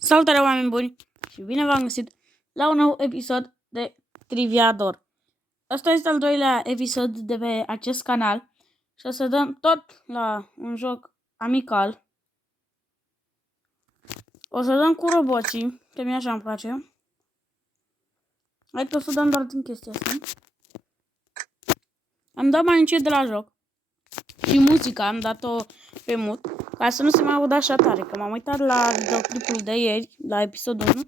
Salutare, oameni buni, și bine v-am găsit la un nou episod de Triviador. Asta este al doilea episod de pe acest canal și o să dăm tot la un joc amical. O să dăm cu roboții, că mie așa îmi place. Hai că o să dăm doar din chestia asta. Am dat mai încet de la joc și muzica am dat-o pe mut, ca să nu se mai audă așa tare, că m-am uitat la videoclipul de ieri, la episodul 1.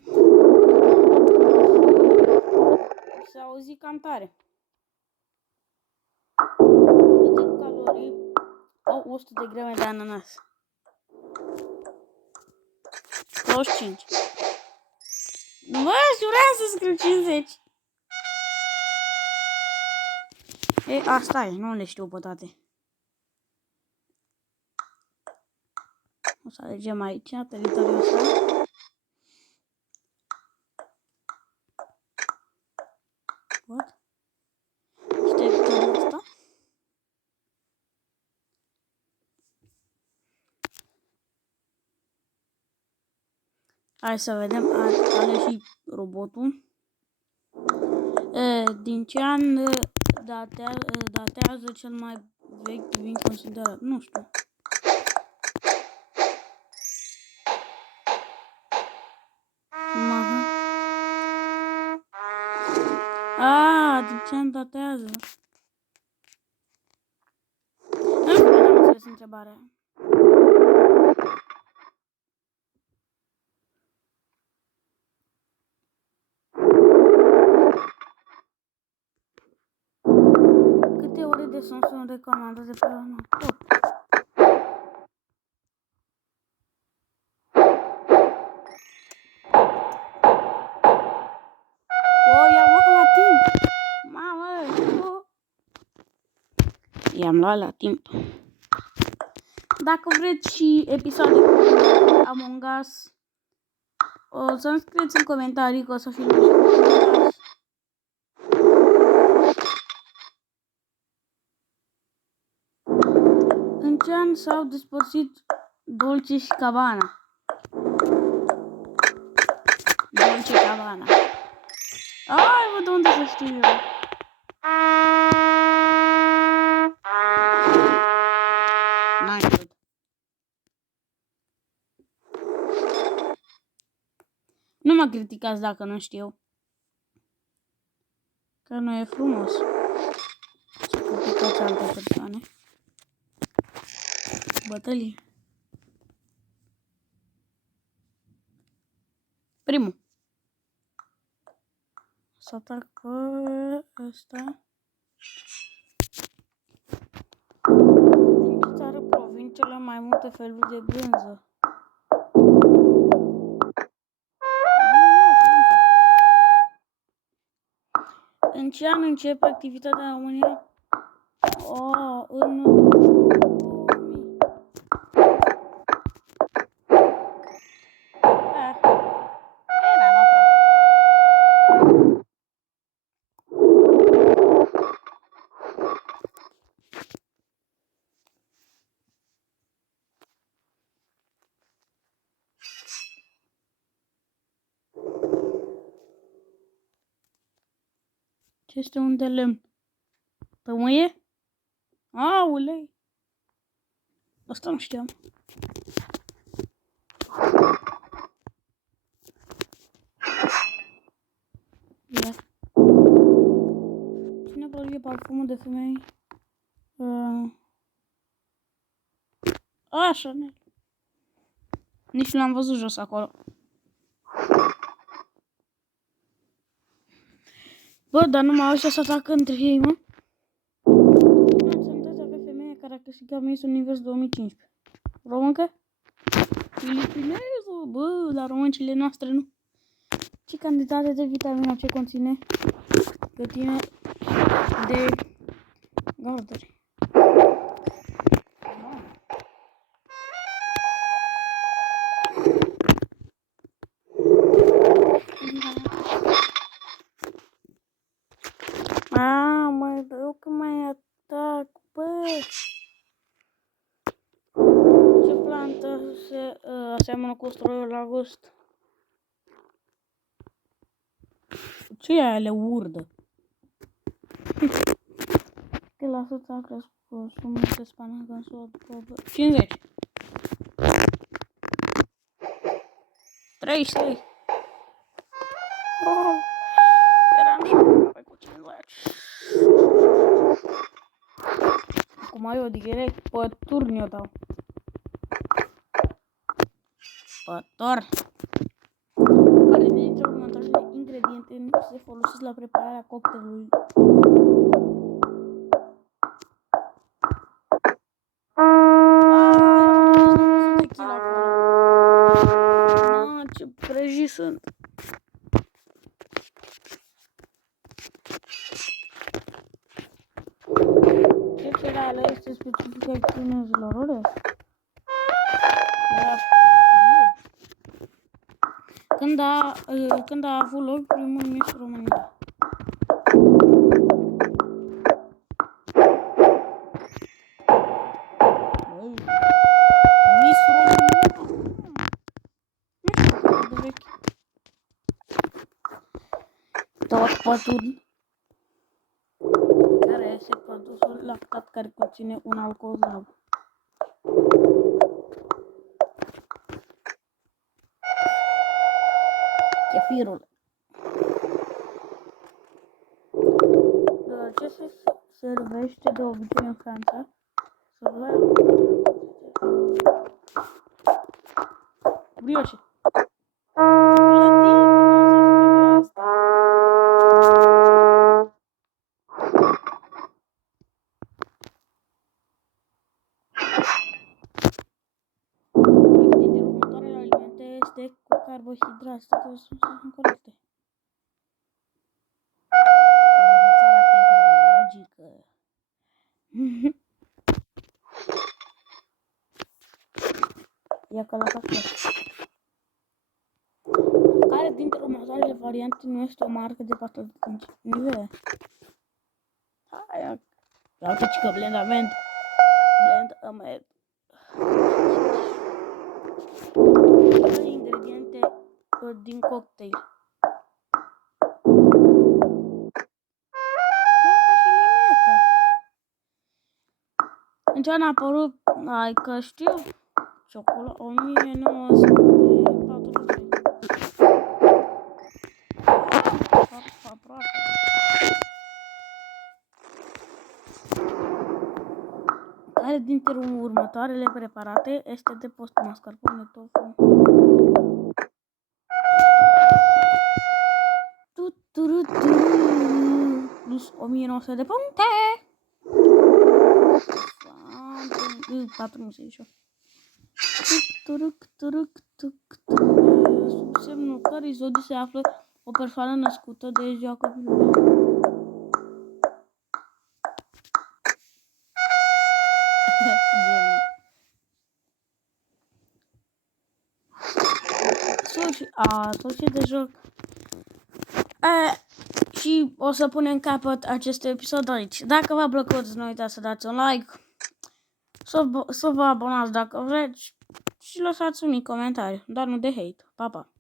Se auzi cam tare. Câte calorii au 100 de grame de ananas? 25. Bă, juram să scriu 50. E, asta e, nu le știu pe toate. O să alegem aici, teritoriul ăsta. What? Și teritoriul ăsta. Hai să vedem, ale și robotul. Din ce an datează cel mai vechi vin considerat? Nu știu. Din ce an datează? Nu știu, n-am înțeles întrebarea. Câte ore de somn sunt recomandate pe la noapte? I-am luat la timp! Mamă! I-am luat la timp. Dacă vreți și episoade cu Among Us, o să-mi scrieți în comentarii că o să filmez și cu Among Us. În ce an s-au despărțit Dolce și Gabbana? Dolce Gabbana. Ai, văd unde să știu eu. N-ai văd. Nu mă criticați dacă nu știu. Că nu e frumos să criticați alte persoane. Bătălie. Primul. Să atac pe ăsta. Din ce țară provin cele mai multe feluri de brânză? În ce an începe activitatea în România? În 2000. Ce este un de lemn? Tămâie? Ulei. Asta nu știam. Ia. Cine produce parfumul de femei? Chanel. Nici nu l-am văzut jos acolo. Bă, dar numai ăștia se atacă între ei, mă? Ce naționalitate avea femeia care a câștigat Miss Univers 2015? Româncă? Filipineză? Bă, dar româncile noastre nu. Ce cantitate de vitamina C conține gătime de garduri? Mă dă că mai atac, bă! Ce plantă se aseamănă cu usturoiul la gust? Ce e aia le urdă? Că la atât a crescut consumul de spanac în SUA după 50. 33. Oh, eram și aproape cu 50. Acum eu direct pe turn eu dau. Pător. Care dintre următoarele ingrediente nu se folosesc la prepararea cocktailului? Ce prăjii sunt. Ce cereală este specifică chinezilor? Orez? Când a avut loc primul Miss România? Miss România? Nu știu cât de vechi. Tot pături. Care este produsul lactat care conține un alcool slab? Chefirul. Ce se servește de obicei în Franța? Brioșe. Dintre următoarele alimente este cu carbohidrați. Toate sunt corecte. Învățarea tehnologică. Ia că la fac. Care dintre următoarele variante nu este o marcă de pasta de dinți? Nivea. Hai, ia că blendament. Blend ingrediente din cocktail. Meta și limeta. În ce an a apărut? Hai că știu. Ciocolată 1943. Aproape. Care dintre următoarele preparate este de post mascarpone, tofu? Plus 1900 de puncte. 468. Sub semnul cărui zodiu se află o persoană născută de ziua copilului? Sfârșit de joc. Și o să punem capăt acest episod aici. Dacă v-a plăcut, nu uitați să dați un like, să vă abonați dacă vreți și lăsați un mic comentariu, dar nu de hate. Pa, pa!